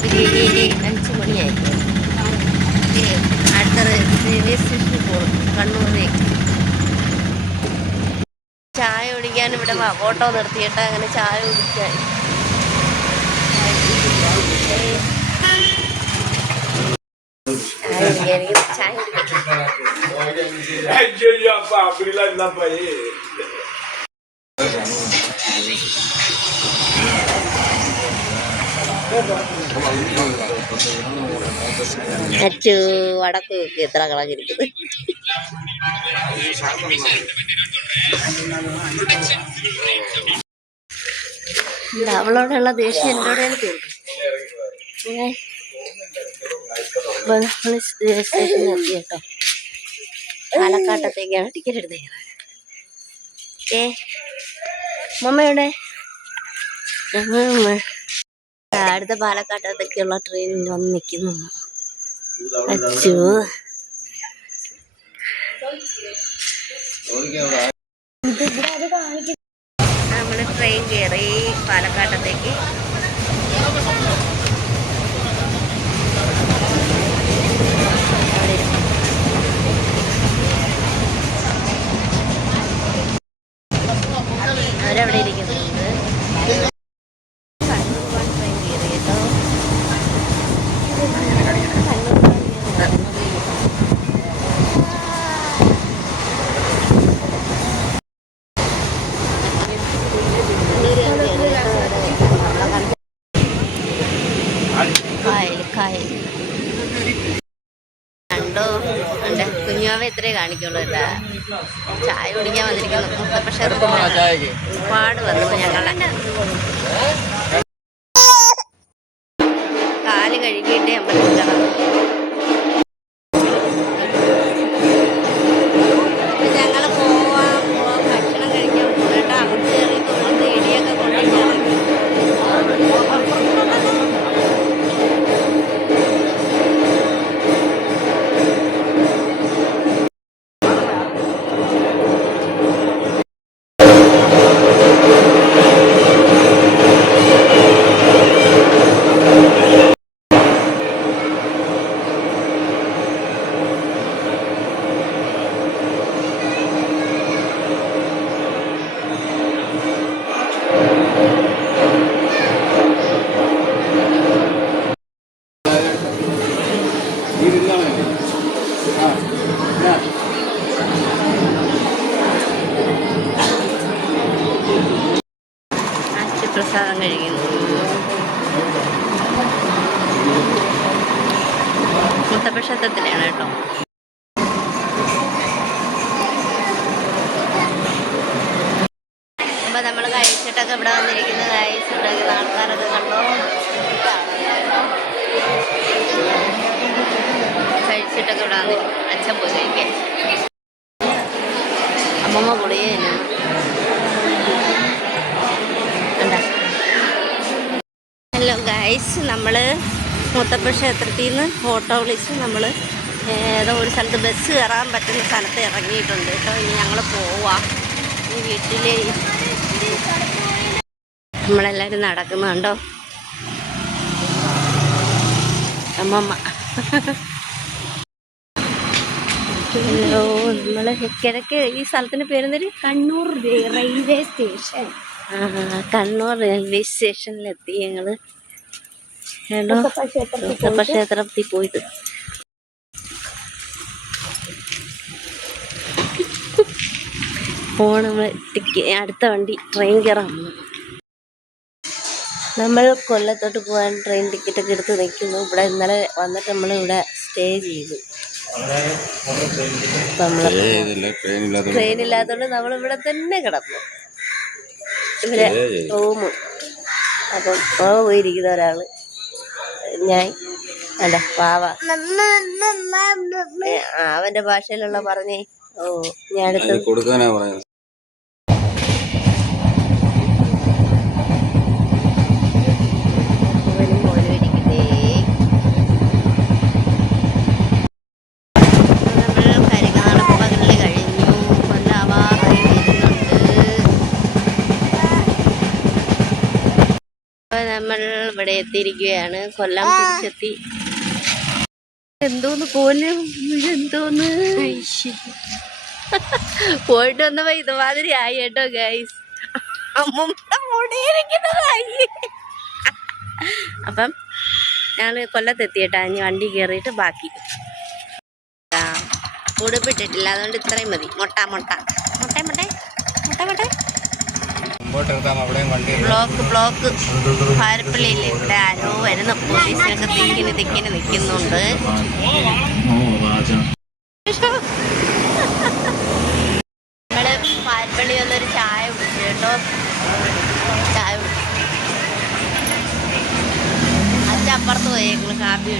രാവിലെ അഞ്ച് മണിയായിരിക്കും അടുത്ത റെയിൽവേ സ്റ്റേഷനിൽ പോകും കണ്ണൂരേക്ക് ചായ കുടിക്കാൻ. ഇവിടെ ഓട്ടോ നിർത്തിയിട്ട് അങ്ങനെ ചായ കുടിക്കാൻ ചായ അച്ചു വടക്ക് നോക്കി എത്ര കളഞ്ഞിരിക്കുന്നത് അവളോടുള്ള ദേഷ്യം എന്നോട് എത്തി കേട്ടോ. പാലക്കാട്ടത്തേക്കാണ് ടിക്കറ്റ് എടുത്തേക്കുന്നത് ഏ? മമ്മയുടെ അടുത്ത പാലക്കാട്ടത്തേക്കുള്ള ട്രെയിനിൽ വന്ന് നിൽക്കുന്നു അച്ചു. നമ്മൾ ട്രെയിൻ കയറി പാലക്കാട്ടത്തേക്ക്. അവരവിടെ ഇരിക്കുന്നുണ്ട് കണ്ണൂർ പോകാൻ ട്രെയിൻ കയറി കേട്ടോ കണ്ണൂർ പോകാൻ കായൽ കായൽ കണ്ടോ ഉണ്ട് കുഞ്ഞാവ ഇത്രേ കാണിക്കുള്ളൂ കേട്ടാ. ചായ കുടിക്കാൻ വന്നിരിക്കുന്നു. പക്ഷെ ഒരുപാട് വന്നു ഞങ്ങളെ കാൽ കഴുകിയിട്ടേ അമ്പലത്തിൽ കയറാം കഴിക്കുന്നു മുത്തപ്പ ക്ഷേത്രത്തിലാണ് കേട്ടോ. അപ്പൊ നമ്മൾ കഴിച്ചിട്ടൊക്കെ ഇവിടെ വന്നിരിക്കുന്ന കഴിച്ചിട്ടൊക്കെ ആൾക്കാരൊക്കെ കണ്ടോ? കഴിച്ചിട്ടൊക്കെ ഇവിടെ വന്നിരിക്കും അച്ഛൻ പോയി കഴിക്കാൻ. ഹലോ ഗൈസ് നമ്മൾ മുത്തപ്പ ക്ഷേത്രത്തിൽ നിന്ന് ഓട്ടോ വിളിച്ച് നമ്മൾ ഏതോ ഒരു സ്ഥലത്ത് ബസ് കയറാൻ പറ്റുന്ന സ്ഥലത്ത് ഇറങ്ങിയിട്ടുണ്ട്. കേട്ടോ ഇനി ഞങ്ങൾ പോവാം. ഈ വീട്ടിലെ. നമ്മളെല്ലാവരും നടക്കുന്നുണ്ടോ അമ്മമ്മ. ഹലോ നമ്മൾ കിഴക്ക് ഈ സ്ഥലത്തിന്റെ പേരെന്തൊരു Kannur railway station. Kannur railway സ്റ്റേഷനിലെത്തി ഞങ്ങൾ. ഹലോ മുത്തപ്പ ക്ഷേത്രത്തിൽ പോയിട്ട്? പോണം നമ്മൾ അടുത്ത വണ്ടി ട്രെയിൻ കയറാൻ പോകുന്നു. നമ്മൾ കൊല്ലത്തോട്ട് പോകാൻ ട്രെയിൻ ടിക്കറ്റ് ഒക്കെ എടുത്ത് നിൽക്കുന്നു. ഇവിടെ ഇന്നലെ വന്നിട്ട് നമ്മൾ ഇവിടെ സ്റ്റേ ചെയ്തു. നമ്മൾ ട്രെയിൻ ഇല്ലാത്തതുകൊണ്ട്. നമ്മൾ ഇവിടെ തന്നെ കിടന്നു. ഇവരെ റൂമ്. അപ്പം ഓ പോയിരിക്കുന്ന ഒരാൾ. ഞാൻ. അല്ല പാവ. അവന്റെ ഭാഷയിലുള്ള പറഞ്ഞേ. ഓ ഞാൻ അടുത്ത് നമ്മൾ ഇവിടെ എത്തിയിരിക്കുകയാണ്. കൊല്ലം തിരിച്ചെത്തി. എന്തോന്ന് എന്തോന്ന് പോയിട്ട് വന്നപ്പോ ഇതുമാതിരി ആയി കേട്ടോ ഗൈസ് അമ്മൂമ്മ മൂടിയിരിക്കുന്നതായി അപ്പം ഞങ്ങൾ കൊല്ലത്തെത്തിയിട്ടാ. ഇനി വണ്ടി കയറിയിട്ട് ബാക്കി. ഉടുപ്പിട്ടിട്ടില്ല. അതുകൊണ്ട് ഇത്രയും മതി. മുട്ട മുട്ട. മുട്ട മുട്ട. മുട്ട മുട്ട. Block block. ഭാരപ്പള്ളിയിൽ ഇവിടെ ആരോ വരുന്ന. പോലീസിനൊക്കെ തിക്കിന് തിക്കിന് നിൽക്കുന്നുണ്ട്. ഞങ്ങൾ പാൽപ്പള്ളി എന്നൊരു ചായ കുടിച്ചു കേട്ടോ. ചായ കുടിച്ചു. അച്ഛൻ അപ്പുറത്ത് പോയേക്കണ് കാപ്പി